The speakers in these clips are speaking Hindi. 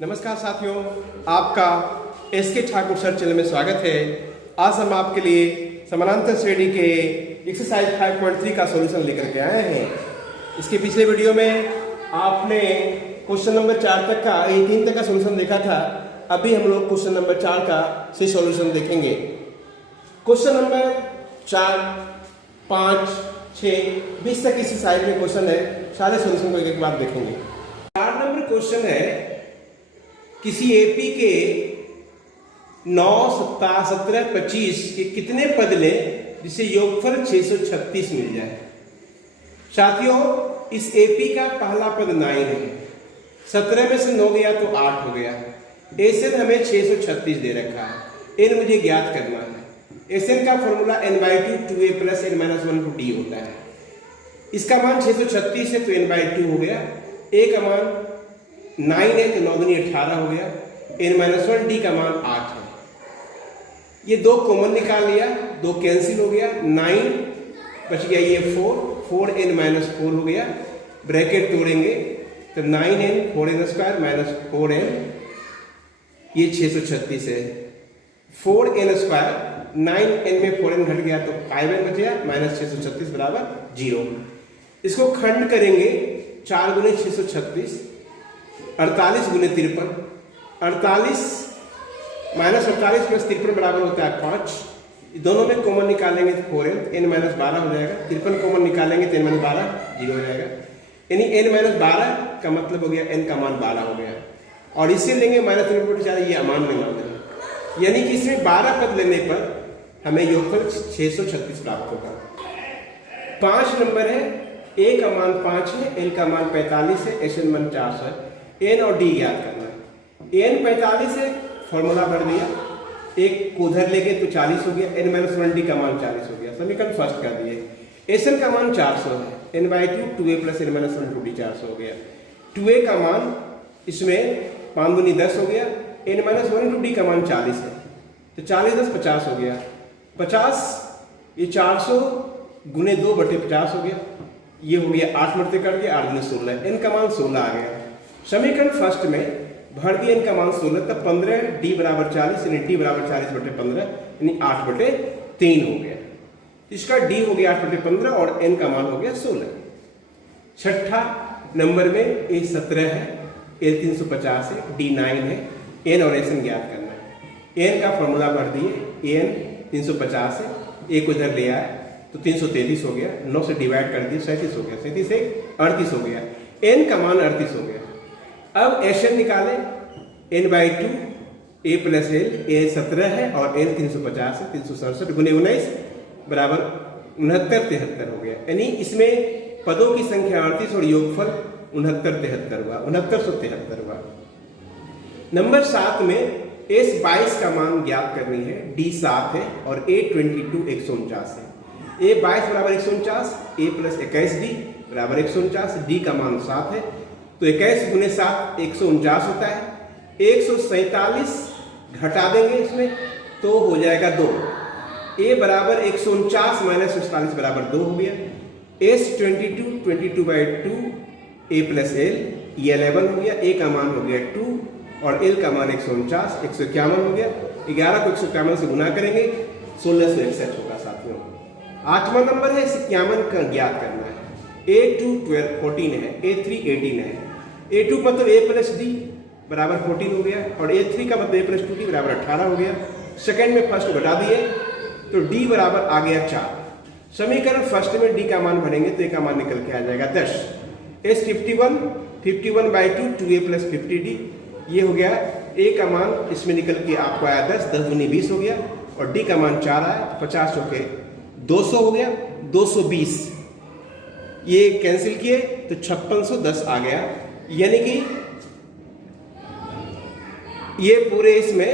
नमस्कार साथियों, आपका एसके ठाकुर सर चैनल में स्वागत है। आज हम आपके लिए समानांतर श्रेणी के एक्सरसाइज 5.3 का सॉल्यूशन लेकर के आए हैं। इसके पिछले वीडियो में आपने क्वेश्चन नंबर 4 तक का 3 तक का सॉल्यूशन देखा था। अभी हम लोग क्वेश्चन नंबर 4 का से सॉल्यूशन देखेंगे। क्वेश्चन नंबर 4, 5, 6, 20 तक इस साइड में क्वेश्चन है। सारे सॉल्यूशन को एक बार देखेंगे। 4 नंबर क्वेश्चन है, किसी एपी के 9, 7, 17, 25 के कितने पद लें जिसे योगफल 636 मिल जाए। साथियों, इस एपी का पहला पद 9 है। 17 में से 9 गया तो 8 हो गया। एसएन हमें 636 दे रखा है। एन मुझे ज्ञात करना है। एसएन का formula n/2 2a + n-1 × d होता है। इसका मान 636 है तो n/2 हो गया। a का मान 9 है तो 9 दूनी 18 हो गया। n-1 d का मान 8 है। ये 2 कॉमन निकाल लिया, 2 कैंसिल हो गया। 9 बच गया, ये 4n-4 हो गया। ब्रैकेट तोड़ेंगे तो 9n 4n² - 4n, ये 636 है। 4n², 9n में 4n घट गया तो 5n बच गया, -636 बराबर 0। इसको खंड करेंगे 4 × 636, 48 × 53, 48 - 48 + 53 बराबर होता है 5। दोनों में कॉमन निकालेंगे तो 4n, n-12 हो जाएगा। 53 कॉमन निकालेंगे तो n-12 0 हो जाएगा। यानी n-12 का मतलब हो गया n का मान 12 हो गया। और इससे लेंगे -3/4, ये अमान में मान देंगे। यानी कि इसमें 12 पद लेने पर हमें योगफल 636 प्राप्त होगा। 5 नंबर है, a का मान 5 है, l का मान 45 है, SN मान 400 है। n और d ज्ञात करना है। n 45 है, फॉर्मूला भर दिया। एक को उधर ले गए तो 40 हो गया। n-1 d का मान 40 हो गया। समीकरण फर्स्ट कर दिए। SN का मान 400 है। n/2 2a + n-1 × d 400 हो गया। 2a का मान इसमें 5 दूनी 10 हो गया। n-1 × d का मान 40 है तो 40 10 50 हो गया। 50, ये 400 × 2/50 हो गया। ये हो गया 8 मरते कर दिया, 8 दूनी 16। n का मान 16 आ गया। समीकरण फर्स्ट में भर दिया, n का मान 16, तब 15 d बराबर 40 यानी d बराबर 40/15 यानी 8/3 हो गया। इसका d हो गया 8/15 और n का मान हो गया 16। छठा नंबर में a 17 है, l 350 है, d 9 है। n और SN ज्ञात करना है। n का फॉर्मूला भर दिए। n 350 है, a को इधर ले आए तो 333 हो गया। 9 से डिवाइड कर दिए, 37 हो गया। 37 से 38 हो गया। n का मान 38 हो गया। अब SN निकाले, n/2 a + l, a 17 है और l 350 है। 367 × 19 बराबर 69 73 हो गया। यानी इसमें पदों की संख्या 38 और योगफल 69 73 हुआ। 6973 हुआ। नंबर 7 में S22 का मान ज्ञात करनी है। D 7 है और A 22 149 है। A 22 बराबर 149, A + 21D बराबर 149। D का मान 7 है तो 21 × 7 149 होता है। 147 घटा देंगे इसमें तो हो जाएगा 2। a बराबर 149 - 147 बराबर 2 हो गया। S 22 22/2 a + l, ये 11 हो गया। a का मान हो गया 2 और l का मान 149, 151 हो गया। 11 को 151 से गुना करेंगे 1661 होगा साथियों। 8वां नंबर है, 51 का ज्ञात करना है। A2 12 14 है, A3 18 है। A2 मतलब a + d बराबर 14 हो गया और A3 का मतलब a + 2d बराबर 18 हो गया। सेकंड में फर्स्ट घटा दिए तो d बराबर आ गया 4। समीकरण फर्स्ट में d का मान भरेंगे तो a का मान निकल के आ जाएगा 10। S 51 51/2 2a + 50d, ये हो गया। a का मान इसमें निकल के आपको आया 10, 10 दूनी 20 हो गया और d का मान 4 आया। 50 होके 200 हो गया, 220। ये कैंसिल किए तो 5610 आ गया। यानी कि ये पूरे इसमें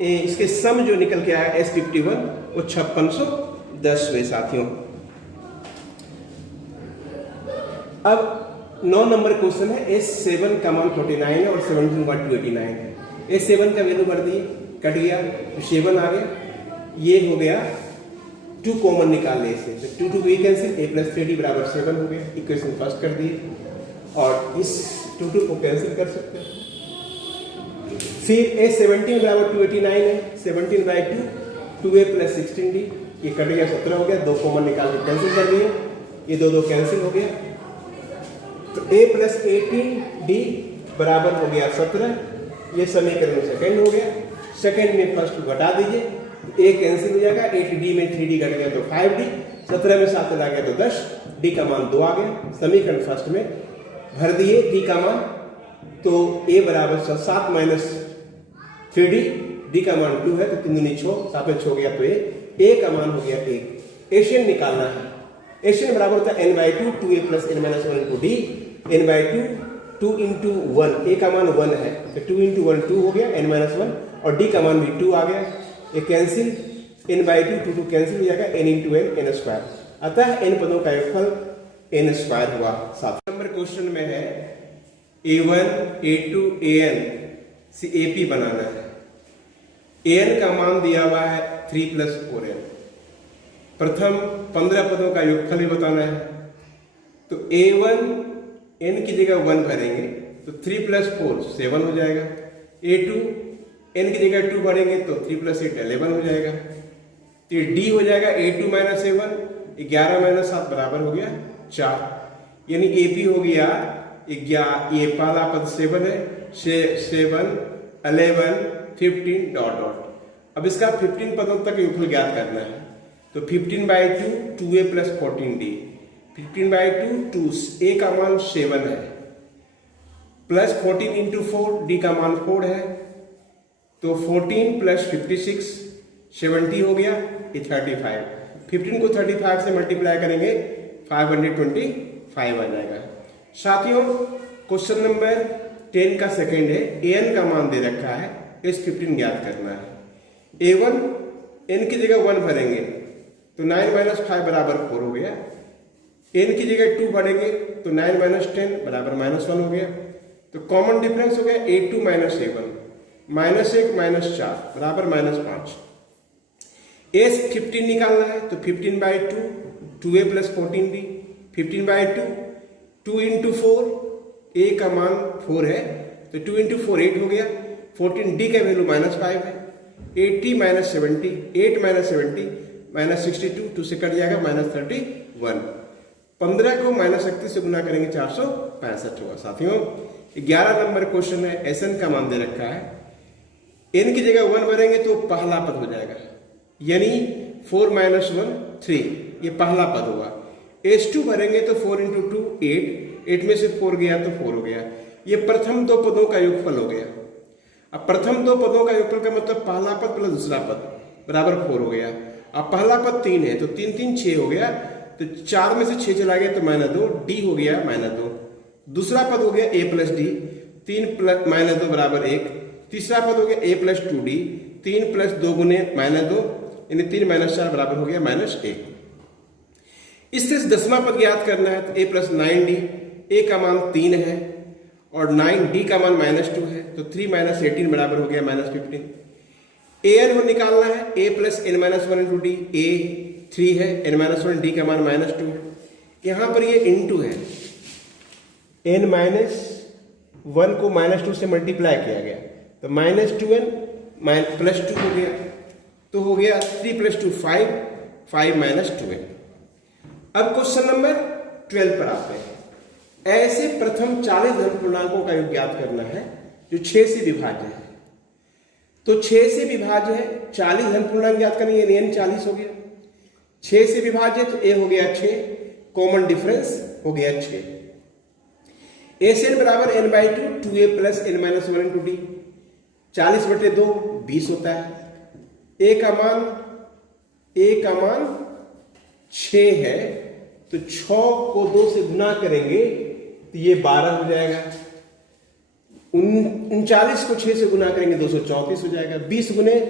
इसके सम जो निकल के आया S 51 वो 5610 हुए साथियों। अब 9 नंबर क्वेश्चन है। S7 का मान 49 है और 17/289 है। S7 का वैल्यू भर दिए, कट गया तो 7 आ गया। ये हो गया 2 कॉमन निकालने से तो 2 2 कैंसिल, a + 3d बराबर 7 हो गया। इक्वेशन फर्स्ट कर दिए और इस 2 2 को कैंसिल कर सकते हैं। फिर ए 17 बराबर 289 है, 17/2 2a प्लस 16d, ये कट गया 17 हो गया, 2 कॉमन निकाल के कैंसिल कर दिए, ये दो कैंसिल हो गया, तो a प्लस 18d बराबर हो गया 17, ये समीकरण सेकंड हो गया। सेकंड में फर्स्ट घटा दीजिए, a कैंसिल हो जाएगा, 8d में 3d घट गया तो 5d, 17 में 7 आ गया तो 10, d का मान 2 आ गया। समीकरण फर्स्ट में भर दिए d का मान, तो a बराबर 7 माइनस 3d, d का मान 2 है तो 3 दूनी 6, सापेक्ष हो गया तो a का मान हो गया 1। एशियन निकालना है, एशियन बराबर होता है n/2 2a plus n minus 1 into d, n/2 2 into 1, a का मान 1 है तो 2 इंटू 1 2 हो गया n माइनस 1, और d का मान भी 2 आ गया, ये कैंसिल, n/2 2 2 कैंसिल हो जाएगा, n इंटू n स्क्वायर, अतः n पदों का योगफल n स्क्वायर हुआ। 7 नंबर क्वेश्चन में है a1 a2 an से ap बनाना है। an का मान दिया हुआ है 3 प्लस 4n, प्रथम 15 पदों का योगफल भी बताना है, तो a1 n की जगह 1 भरेंगे तो 3 प्लस 4 7 हो जाएगा, a2 n की जगह 2 भरेंगे तो 3 प्लस 8 11 हो जाएगा, तो d हो जाएगा a2 माइनस a1, 11 माइनस 7 बराबर हो गया 4, यानी ap हो गया ये पहला पद 7 है, 7 11 15 डॉट डॉट। अब इसका 15 पदों तक योगफल ज्ञात करना है, तो 15/2 2a प्लस 14d, 15/2 2, a का मान 7 है, प्लस 14 इंटू 4, d का मान 4 है, तो 14 प्लस 56 70 हो गया, ये 35, 15 को 35 से मल्टीप्लाई करेंगे 525 आ जाएगा। साथियों क्वेश्चन नंबर 10 का सेकंड है, an का मान दे रखा है, इस 15 ज्ञात करना है। a1 n की जगह 1 भरेंगे तो 9 माइनस 5 बराबर 4 हो गया, n की जगह 2 भरेंगे तो 9 माइनस 10 बराबर -1 हो गया, तो कॉमन डिफरेंस हो गया a2 माइनस a1, -1 माइनस 4 बराबर -5। a 15 निकालना है तो 15/2 2a plus 14d, 15/2 2 into 4, a का मान 4 है तो 2 इंटू 4 8 हो गया, 14d का वैल्यू -5 है, 80 माइनस 70, 8 माइनस 70 माइनस 62, 2 से कट जाएगा -31, 15 को -31 से गुना करेंगे 465 होगा। साथियों 11 नंबर क्वेश्चन है, एसएन का मान दे रखा है, n की जगह 1 भरेंगे तो पहला पद हो जाएगा, यानी 4 माइनस 1 3, ये पहला पद होगा, s2 भरेंगे तो 4 इंटू 2 8 में से 4 गया तो 4 हो गया, ये प्रथम 2 पदों का योगफल हो गया। अब प्रथम 2 पदों का योगफल का मतलब पहला पद प्लस दूसरा पद बराबर 4 हो गया। अब पहला पद 3 है तो 3 3 6 हो गया, तो 4 में से 6 चला गया तो -2, d हो गया -2, दूसरा पद हो गया a प्लस d, 3 प्लस -2 बराबर 1, तीसरा पद हो गया a प्लस 2d, 3 प्लस 2 गुने -2 यानी 3 माइनस 4 बराबर हो गया -1। इससे 10वां पद ज्ञात करना है तो a प्लस 9d, a का मान 3 है और 9d का मान -2 है, तो 3 माइनस 18 बराबर हो गया -15। an हो निकालना है, a plus n minus 1 into D, a 3 है, n माइनस 1, d का मान -2 है, यहां पर ये इंटू है, n माइनस 1 को -2 से मल्टीप्लाई किया गया तो -2n प्लस 2 हो गया, तो हो गया 3 प्लस 2 5, 5 माइनस 2n। अब क्वेश्चन नंबर 12 पर आते हैं। ऐसे प्रथम 40 धन पूर्णांकों का योग ज्ञात करना है जो 6 से विभाज्य है, तो 6 से विभाज्य है, 40 धन पूर्णांक ज्ञात करनी है, n 40 हो गया, 6 से विभाज्य तो a हो गया 6, कॉमन डिफरेंस हो गया 6, एन बराबर n/2 2a plus n minus 1 into D, 40/2 20 होता है, a का मान 6 है तो 6 को 2 से गुना करेंगे तो ये 12 हो जाएगा, 39 को 6 से गुना करेंगे 234 हो जाएगा, 20 गुने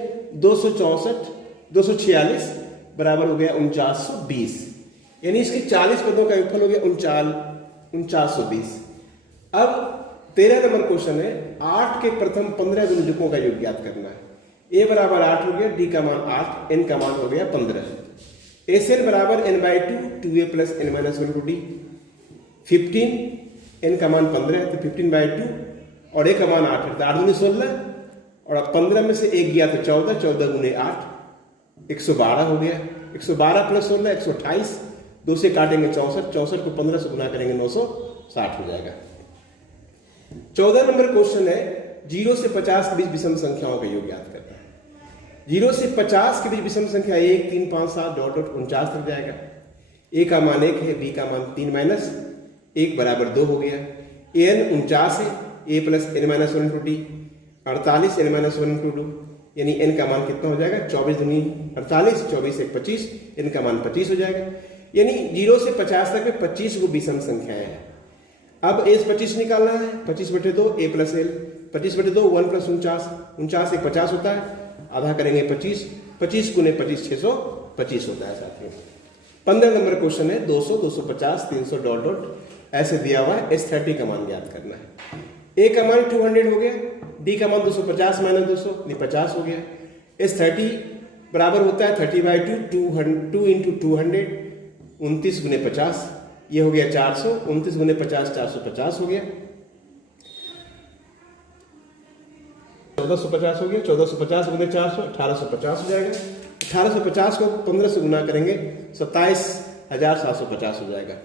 246 बराबर हो गया 4920, यानी इसके 40 पदों का योगफल हो गया 4920। अब 13 नंबर क्वेश्चन है, 8 के प्रथम 15 गुणजों का योग ज्ञात करना है। a बराबर 8 हो गया, d का मान 8, n का मान हो गया 15, एन बराबर n/2 2a plus n minus 1 D, 15 n का मान 15 है तो 15/2 और a का मान 8 है तो 8 दूनी 16, और अब 15 में से 1 गया तो 14, 14 गुने 8 112 हो गया। 112 प्लस 16 128, 2 से काटेंगे 64, 64 को 15 से गुना करेंगे 960 हो जाएगा। 14 नंबर क्वेश्चन है 0 से 50 के बीच विषम संख्याओं का योग याद करना है। 0 से 50 के बीच विषम संख्या 1 3 5 7 डॉट डॉट 49 तक जाएगा। ए का मान 1 है, बी का मान 3 माइनस 1 बराबर 2 हो गया। एन 49 है, A plus N minus 1 into D 48 N minus 1 into 2, यानी एन का मान कितना हो जाएगा 24 दूनी 48, 24 1 25, एन का मान 25 हो जाएगा। यानी 0 से 50 तक में 25 को विषम संख्याएं हैं। अब एस 25 निकालना है, 25/2 ए प्लस एल, 25/2 1 प्लस 49, 49 1 50 होता है, आधा करेंगे 25, 25 गुने 25 625 होता है साथियों। 15 नंबर क्वेश्चन है 200 250 300 डॉट डॉट ऐसे दिया हुआ है। S30 का मान ज्ञात करना है। ए का मान 200 हो गया, डी का मान 250 माइनस 200 नहीं 50 हो गया। S30 बराबर होता है 30/2, 2 इंटू 200 29 गुने 50, ये हो गया 400, 29 गुने 50 450 हो गया। 1450 हो गया, 1450 गुने 400 1850 हो जाएगा। 1850 को 15 से गुना करेंगे 27,750 हो जाएगा।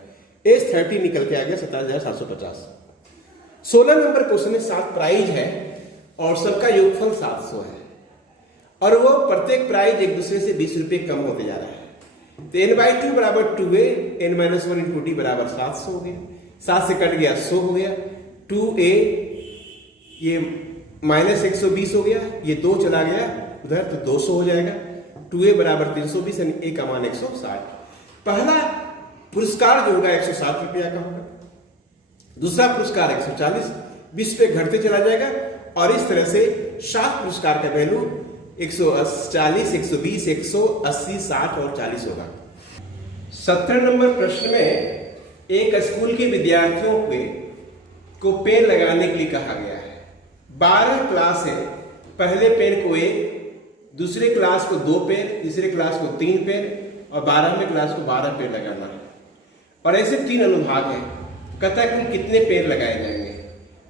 S30 निकल के आ गया 27,750। 16 नंबर क्वेश्चन में 7 प्राइज है और सबका योगफल 700 है और वो प्रत्येक प्राइज एक दूसरे से 20 रुपए कम होते जा रहा है। तो n/2 बराबर 2a, n-1 इंटू डी बराबर 700 हो गया। 7 से कट गया 100 हो गया। 2a ये माइनस 120 हो गया, ये 2 चला गया उधर तो 200 हो जाएगा। 2a बराबर 320 यानी a का मान 160। पहला पुरस्कार जो होगा 160 रुपया का होगा, दूसरा पुरस्कार 140, 20 पे घटते चला जाएगा और इस तरह से 7 पुरस्कार का वैल्यू 140 120 180 60 और 40 होगा। 17 नंबर प्रश्न में एक स्कूल के विद्यार्थियों को पेड़ लगाने के लिए कहा गया है। 12 क्लास है, पहले पेड़ को 1, दूसरे क्लास को 2 पेड़, तीसरे क्लास को 3 पेड़ और 12वें क्लास को 12 पेड़ लगाना है और ऐसे 3 अनुभाग हैं। कहता है कि कितने पेड़ लगाए जाएंगे,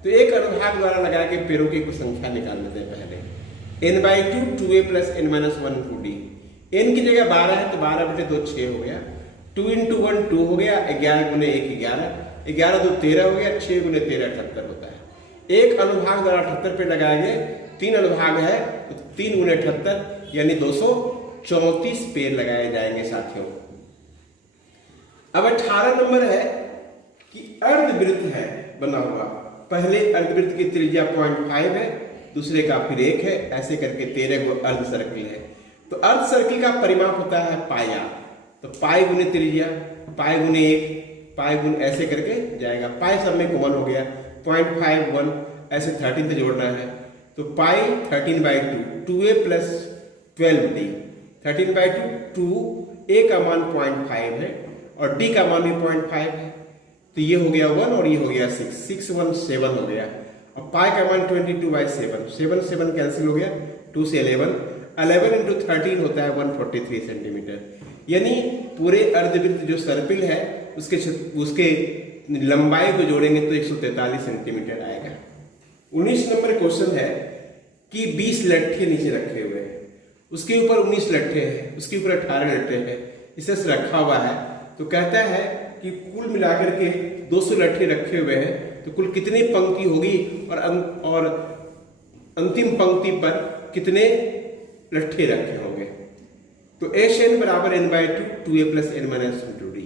तो एक अनुभाग द्वारा लगाए गए पेड़ों की कुछ संख्या निकाल लेते हैं। पहले n/2 2a plus n-1 into D, n की जगह 12 है तो 12/2 6 हो गया। 2 इंटू 1 2 हो गया, 11 गुने 1 11, 11 2 13 हो गया, 6 गुने 13 78 होता है। एक अनुभाग द्वारा 78 पेड़ लगाए गए, 3 अनुभाग है तो 3 गुने 78 यानी 234 पेड़ लगाए जाएंगे साथियों। अब 18 नंबर है कि अर्धवृत्त है बना हुआ, पहले अर्धवृत्त की त्रिज्या 0.5 है, दूसरे का फिर 1 है, ऐसे करके 13 गो अर्ध सर्किल है। तो अर्ध सर्किल का परिमाप होता है पाई r, तो पाई गुने त्रिज्या, पाई गुने 1, पाई गुने ऐसे करके जाएगा। पाई सब में कॉमन हो गया, 0.5 1 ऐसे 13 से जोड़ना है तो पाई 13/2 2a प्लस 12d 13/2 2a का मान 0.5 है और d का मान भी 0.5 है, तो ये हो गया 1 और ये हो गया 6, 6 1 7 हो गया। और पाई का मान 22/7, 7 7 कैंसिल हो गया, 2 से 11 इंटू 13 होता है 143 सेंटीमीटर। यानी पूरे अर्धवृत्त जो सर्पिल है उसके लंबाई को जोड़ेंगे तो 143 सेंटीमीटर आएगा। 19 नंबर क्वेश्चन है कि 20 लट्ठे नीचे रखे हुए हैं, उसके ऊपर 19 लट्ठे हैं, उसके ऊपर 18 लट्ठे हैं, इसे रखा हुआ है। तो कहता है कि कुल मिलाकर के 200 लट्ठे रखे हुए हैं, तो कुल कितनी पंक्ति होगी और अंतिम पंक्ति पर कितने लट्ठे रखे होंगे। तो Sn बराबर n/2 2a plus n-1 into D.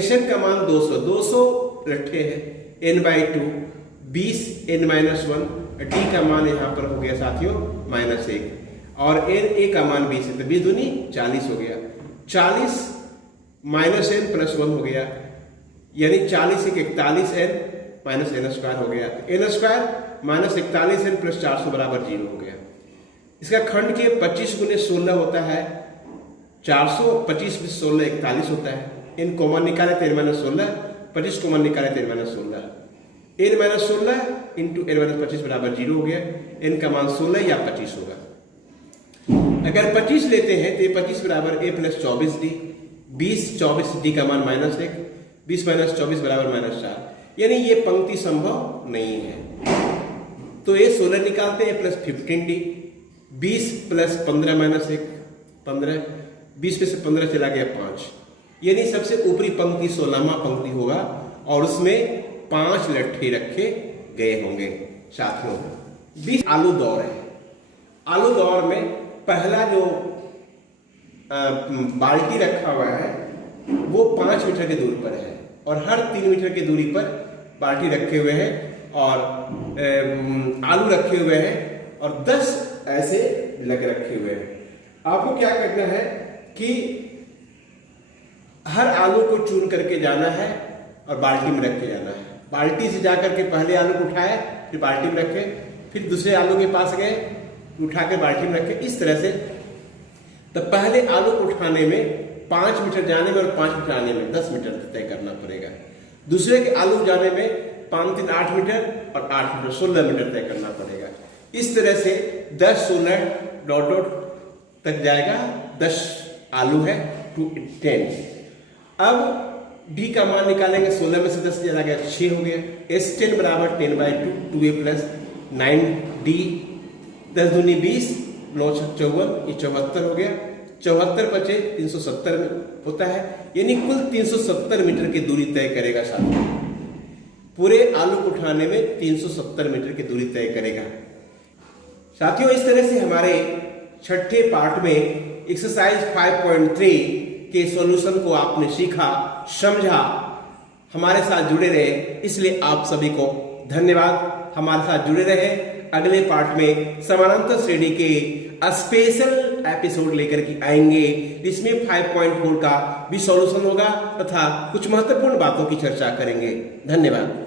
Sn का मान 200 लट्ठे हैं, n/2 20 n-1, d का मान यहाँ पर हो गया साथियों -1 और a का मान 20 है, तो 20 दूनी 40 हो गया। 40 -n प्लस 1 हो गया, यानी 40 1 41 n माइनस n² हो गया। n² माइनस 41n प्लस 400 बराबर 0 हो गया। इसका खंड के 25 गुने 16 होता है 400, 25 में 16 41 होता है। n कॉमन निकाले तो n-16, 25 कॉमन निकाले तो n-16, n-16 इंटू n-25 बराबर 0 हो गया। n का मान 16 या 25 होगा। अगर 25 लेते हैं तो ये 25 बराबर a प्लस 24d, 20 24 d का मान -1, 20 - 24 बराबर -4, यानी ये पंक्ति संभव नहीं है। तो ये 16 निकालते हैं प्लस 15d, 20 प्लस 15 माइनस 1 15, 20 में से 15 चला गया 5, यानी सबसे ऊपरी पंक्ति 16वां पंक्ति होगा और उसमें 5 लट्ठे रखे गए होंगे। साथियों 20 आलू दौर है। आलू दौर में पहला जो बाल्टी रखा हुआ है वो 5 मीटर की दूरी पर है और हर 3 मीटर की दूरी पर बाल्टी रखे हुए हैं और आलू रखे हुए हैं और 10 ऐसे लग रखे हुए हैं। आपको क्या करना है कि हर आलू को चुन करके जाना है और बाल्टी में रख के जाना है। बाल्टी से जाकर के पहले आलू को उठाए, फिर बाल्टी में रखे, फिर दूसरे आलू के पास गए, उठा के बाल्टी में रखे। इस तरह से तो पहले आलू को उठाने में 5 मीटर जाने में और 5 मीटर आने में 10 मीटर तय करना पड़ेगा। दूसरे के आलू जाने में 5 3 8 मीटर और 8 मीटर 16 मीटर तय करना पड़ेगा। इस तरह से 10 16 डॉट डॉट तक जाएगा। 10 आलू है टू 10। अब डी का मान निकालेंगे। 16 में से 10 चला गया 6 हो गया। S10 बराबर 10/2 2a प्लस 9d 10 दूनी 20 9 54 ये 74 हो गया। 74 बचे 370 में होता है, यानी कुल 370 मीटर की दूरी तय करेगा। साथियों पूरे आलू को उठाने में 370 मीटर की दूरी तय करेगा। साथियों इस तरह से हमारे छठे पार्ट में एक्सरसाइज 5.3 के सॉल्यूशन को आपने सीखा, समझा, हमारे साथ जुड़े रहे, इसलिए आप सभी को धन्यवाद। हमारे साथ जुड़े रहे। अगले पार्ट में समानांतर श्रेणी के स्पेशल एपिसोड लेकर के आएंगे, जिसमें 5.4 का भी सॉल्यूशन होगा तथा कुछ महत्वपूर्ण बातों की चर्चा करेंगे। धन्यवाद।